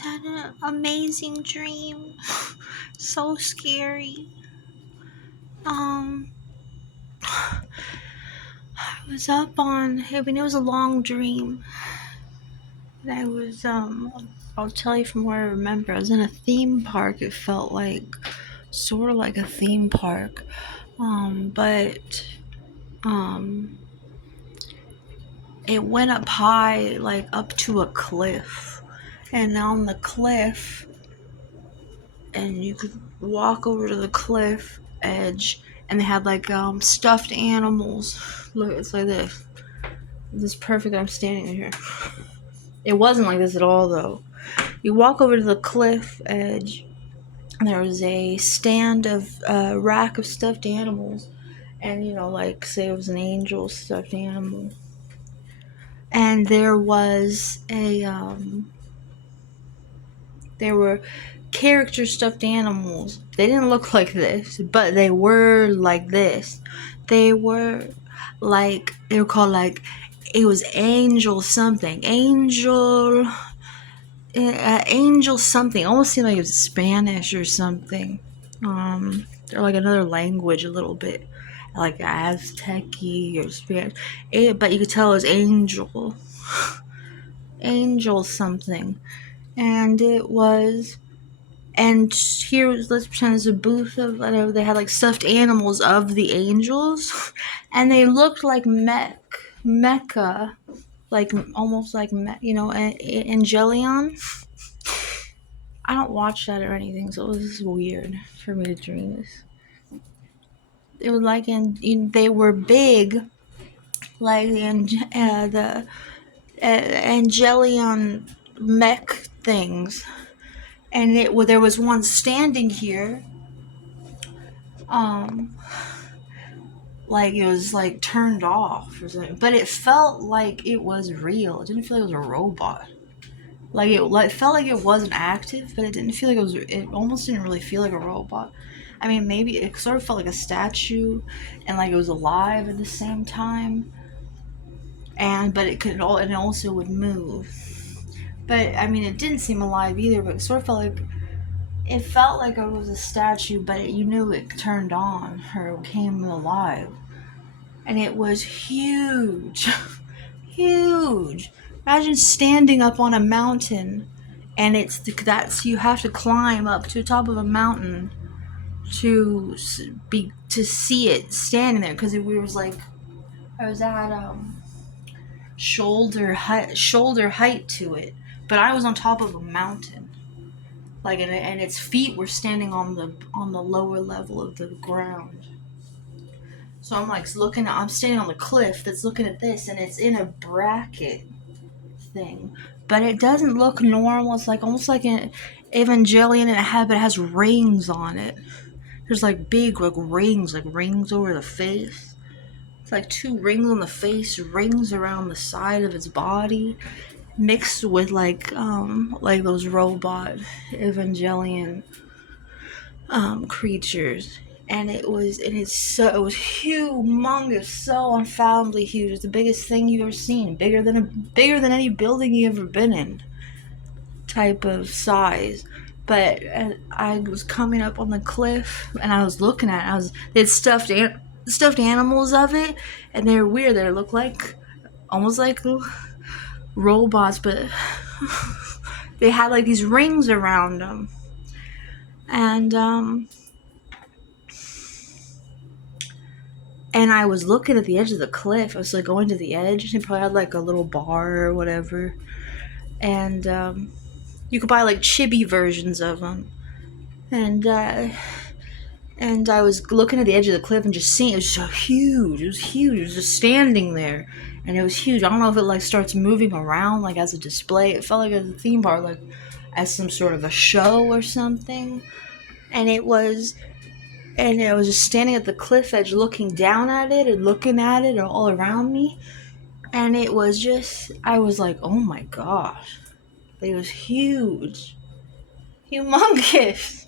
had an amazing dream. So scary. Um, I was up on, I mean, it was a long dream. And I'll tell you from what I remember. I was in a theme park. It felt like, sort of like a theme park. But, um, it went up high, like up to a cliff. And on the cliff, and you could walk over to the cliff edge, and they had like stuffed animals. Look, it's like this. This is perfect. I'm standing here. It wasn't like this at all, though. You walk over to the cliff edge, and there was a stand of rack of stuffed animals, and like say it was an angel stuffed animal, and there was there were character stuffed animals. They didn't look like this, but they were like this. They were they were called like, it was angel something. Angel something. Almost seemed like it was Spanish or something. They're like another language a little bit. Like Aztec-y or Spanish. But you could tell it was angel. Angel something. And it was, and here, let's pretend it's a booth of, they had like stuffed animals of the angels, and they looked like Mecha, like almost like Angelion. I don't watch that or anything, so it was weird for me to dream this. It was like, they were big, like the Angelion mech things, and there was one standing here, like it was like turned off or something, but it felt like it was real. It didn't feel like it was a robot. Like it felt like it wasn't active, but it didn't feel like it was. It almost didn't really feel like a robot. I mean, maybe it sort of felt like a statue, and like it was alive at the same time. But it also would move. But I mean, it didn't seem alive either. But it felt like it was a statue, but you knew it turned on or came alive. And it was huge. Huge. Imagine standing up on a mountain, and you have to climb up to the top of a mountain to see it standing there, because we was like, I was at shoulder height to it, but I was on top of a mountain, like, and its feet were standing on the lower level of the ground. So I'm like I'm standing on the cliff that's looking at this, and it's in a bracket thing. But it doesn't look normal. It's like almost like an Evangelion, but it has rings on it. There's like big like rings over the face. It's like two rings on the face, rings around the side of its body, mixed with like those robot Evangelion creatures. And it was humongous, so unfathomably huge. It's the biggest thing you've ever seen, bigger than any building you've ever been in, type of size. But I was coming up on the cliff, and I was looking at it. They had stuffed animals of it, and they're weird. They look like almost like robots, but they had like these rings around them, and I was looking at the edge of the cliff. I was like going to the edge, and it probably had like a little bar or whatever. And you could buy like chibi versions of them. And I was looking at the edge of the cliff and just seeing it was so huge. It was huge. It was just standing there, and it was huge. I don't know if it like starts moving around like as a display. It felt like a theme park, like as some sort of a show or something. And I was just standing at the cliff edge looking down at it and looking at it all around me. And it was just, I was like, oh my gosh. It was huge. Humongous.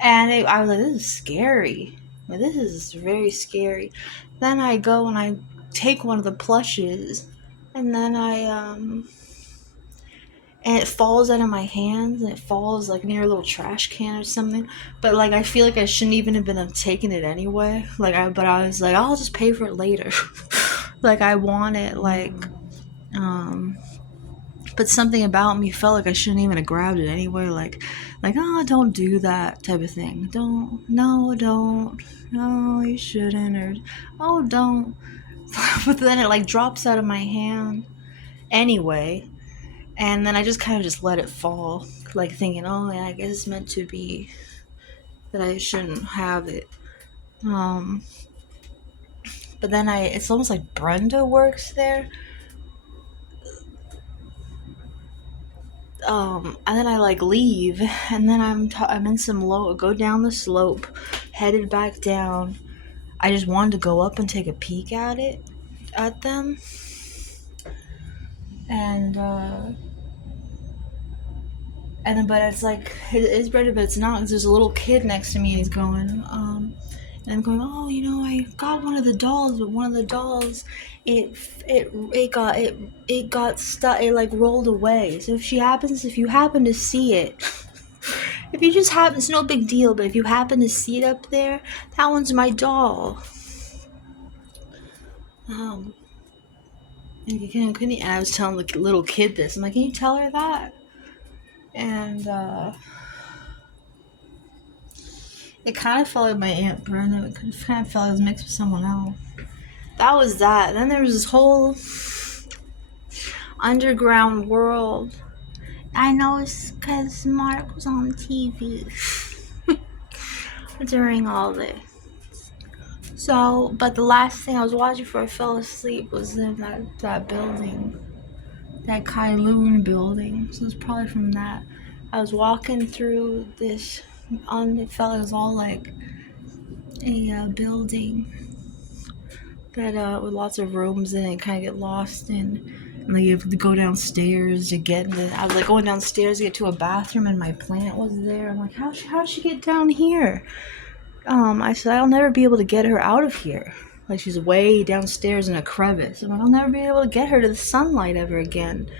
And I was like, this is scary. This is very scary. Then I go and I take one of the plushes. And then and it falls out of my hands, and it falls like near a little trash can or something. But like I feel like I shouldn't even have been taking it anyway. But I was like, I'll just pay for it later. Like I want it, um, but something about me felt like I shouldn't even have grabbed it anyway. Oh, don't do that type of thing. Don't, no, don't, no, you shouldn't, or oh, don't. But then it like drops out of my hand anyway, and then I just kind of just let it fall, like thinking, oh yeah, I guess it's meant to be, that I shouldn't have it. Um, but then it's almost like Brenda works there. And then I like leave, and then I'm in some go down the slope, headed back down. I just wanted to go up and take a peek at them, and then but it's like it's Brenda, but it's not, because there's a little kid next to me, and he's going, and I'm going, oh, I got one of the dolls, but one of the dolls, it got stuck, it like rolled away. So if you happen to see it, if you just happen, it's no big deal, but if you happen to see it up there, that one's my doll. And I was telling the little kid this. I'm like, can you tell her that? And it kind of felt like my Aunt Brenda. It kind of felt like it was mixed with someone else. That was that. Then there was this whole underground world. I know it's because Mark was on TV during all this. So, but the last thing I was watching before I fell asleep was in that building, that Kowloon building. So it's probably from that. I was walking through this, it felt like it was all like a building that with lots of rooms in it, kind of get lost in. And like you have to go downstairs to get into. I was like going downstairs to get to a bathroom, and my plant was there. I'm like, how did she get down here? I said, I'll never be able to get her out of here. Like, she's way downstairs in a crevice. I'm like, I'll never be able to get her to the sunlight ever again.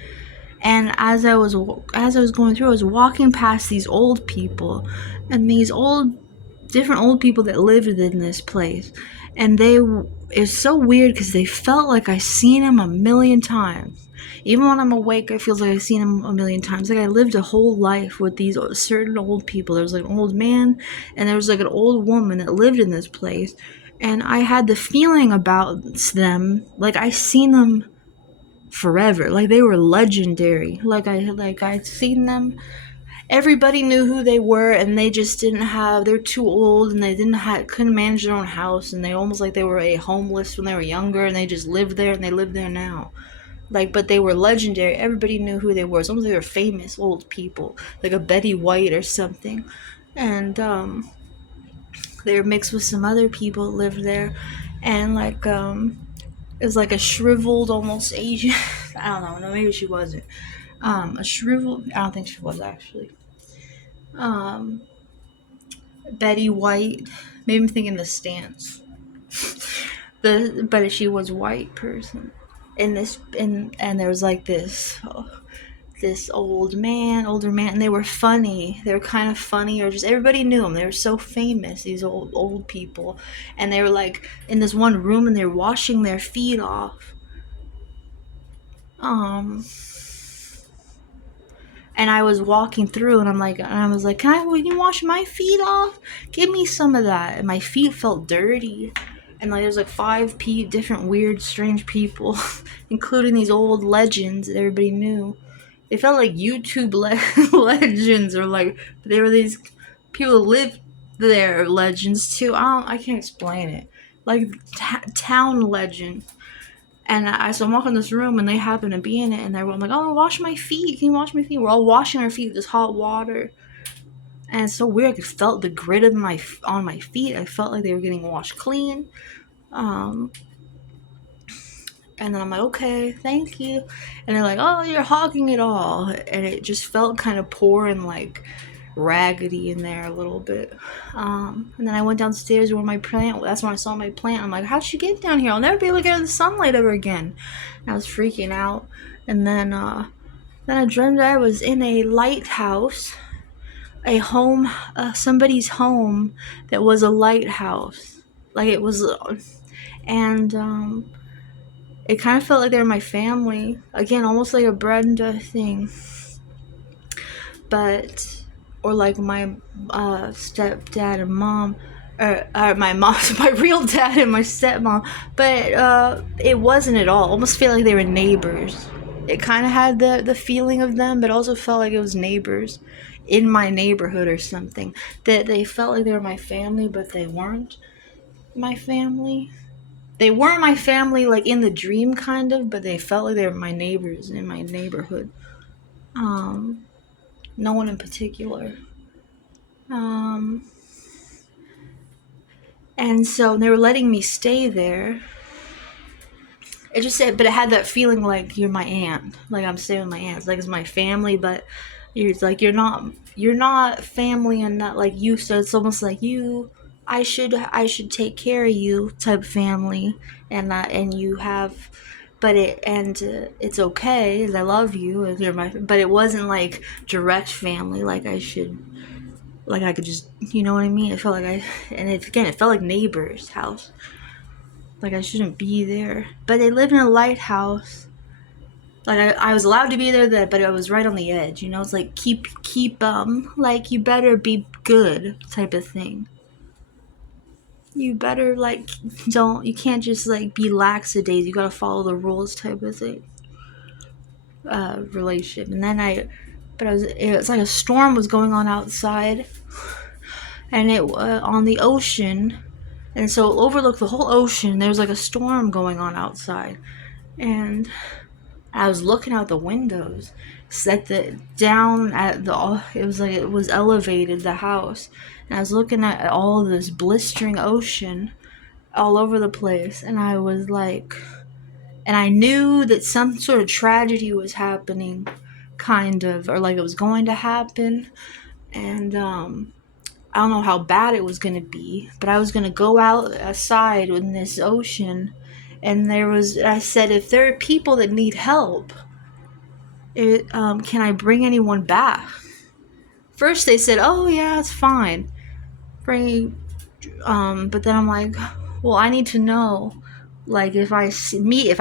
And as I was going through, I was walking past these old people, and these different old people that lived in this place. And it's so weird because they felt like I seen them a million times. Even when I'm awake, it feels like I've seen them a million times. Like I lived a whole life with these certain old people. There was like an old man, and there was like an old woman that lived in this place. And I had the feeling about them, like I seen them forever. Like they were legendary. Like I'd seen them. Everybody knew who they were, and they just they're too old, and they couldn't manage their own house, and they almost like they were homeless when they were younger, and they just lived there, and they live there now. Like, but they were legendary. Everybody knew who they were. It's almost like they were famous old people, like a Betty White or something. And they were mixed with some other people that lived there, and like it was like a shriveled, almost Asian. I don't know. No, maybe she wasn't. A shriveled. I don't think she was actually. Betty White. Maybe I'm thinking The Stance. But she was white person. And there was like this older man, and they were funny. They were kind of funny, or just everybody knew them. They were so famous, these old people, and they were like in this one room, and they were washing their feet off. And I was walking through, and I was like, will you wash my feet off? Give me some of that. And my feet felt dirty. And like there's like 5 different weird, strange people, including these old legends that everybody knew. They felt like YouTube legends, or like they were these people that lived there, legends too. I can't explain it. Like town legend. And so I'm walking in this room, and they happen to be in it, and I'm like, oh, wash my feet. Can you wash my feet? We're all washing our feet with this hot water. And it's so weird. I felt the grit on my feet. I felt like they were getting washed clean. And then I'm like, okay, thank you. And they're like, oh, you're hogging it all. And it just felt kind of poor and like raggedy in there a little bit. And then I went downstairs where my plant, that's when I saw my plant. I'm like, how'd she get down here? I'll never be able to get in the sunlight ever again. And I was freaking out. And then Then I dreamed I was in a lighthouse, a home, somebody's home that was a lighthouse. Like it was, and it kind of felt like they were my family. Again, almost like a Brenda thing. But, or like my stepdad and mom, or my mom, my real dad and my stepmom. But it wasn't at all. Almost felt like they were neighbors. It kind of had the feeling of them, but also felt like it was neighbors in my neighborhood or something. That they felt like they were my family, but they weren't my family. They weren't my family like in the dream kind of, but they felt like they were my neighbors in my neighborhood. No one in particular. And so they were letting me stay there. It just said, but it had that feeling like you're my aunt, like I'm staying with my aunt. It's like it's my family, but you're not family and not like you. So it's almost like you. I should take care of you type family, and you have, but it's okay. I love you. You're my, but it wasn't like direct family. Like I should. Like I could just, you know what I mean? It felt like it felt like neighbor's house. Like I shouldn't be there. But they lived in a lighthouse. Like I was allowed to be there, but it was right on the edge. You know, it's like keep like you better be good type of thing. You better like you can't just like be laxadays. You gotta follow the rules type of thing. Relationship, and then it was like a storm was going on outside, and it on the ocean, and so it overlooked the whole ocean. There was like a storm going on outside, and I was looking out the windows. Set the down at the it was like it was elevated the house, and I was looking at all this blistering ocean all over the place, and I was like, and I knew that some sort of tragedy was happening, kind of, or like it was going to happen, and I don't know how bad it was going to be, but I was going to go outside in this ocean, and I said, if there are people that need help, can I bring anyone back? First they said, oh yeah, it's fine. But then I'm like, well, I need to know, like if I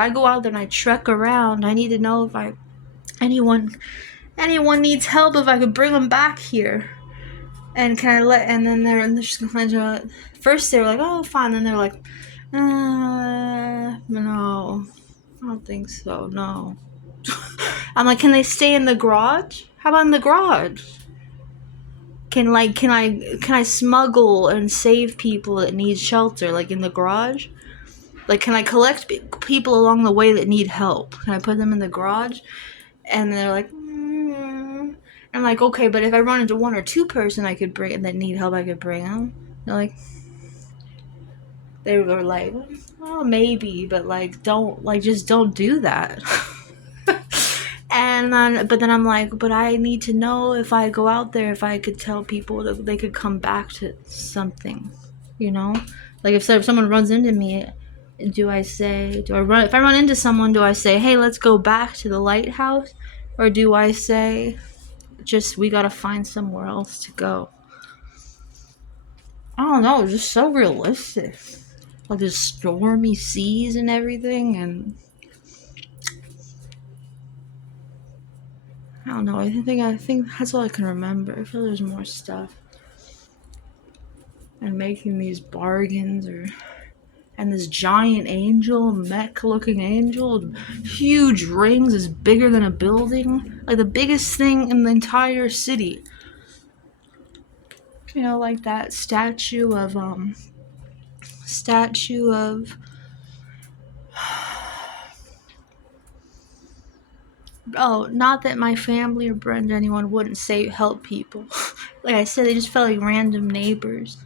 go out there and I trek around, I need to know if anyone needs help, if I could bring them back here. And can I and then they're just gonna first they were like, oh fine, then they're like, no, I don't think so, no. I'm like, can they stay in the garage? How about in the garage? Can I smuggle and save people that need shelter, like in the garage? Like, can I collect people along the way that need help? Can I put them in the garage? And they're like, I'm like, okay, but if I run into one or two person I could bring that need help, I could bring them. They were like, well, maybe, but like, just don't do that. But then I'm like, but I need to know if I go out there, if I could tell people that they could come back to something, you know? Like if someone runs into me, if I run into someone, do I say, hey, let's go back to the lighthouse? Or do I say, we gotta find somewhere else to go? I don't know, it's just so realistic. Like the stormy seas and everything, and I don't know. I think that's all I can remember. I feel there's more stuff. And making these bargains, and this giant angel, mech-looking angel, huge rings, is bigger than a building, like the biggest thing in the entire city. You know, like that statue of oh, not that my family or Brenda, anyone wouldn't help people. Like I said, they just felt like random neighbors.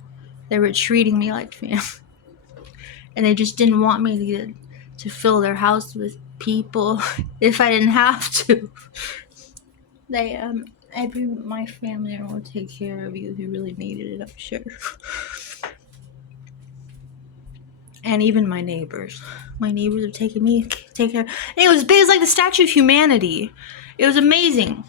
They were treating me like family. And they just didn't want me to fill their house with people if I didn't have to. My family would take care of you if you really needed it, I'm sure. And even my neighbors. My neighbors have taken care. And it was big as like the Statue of Humanity. It was amazing.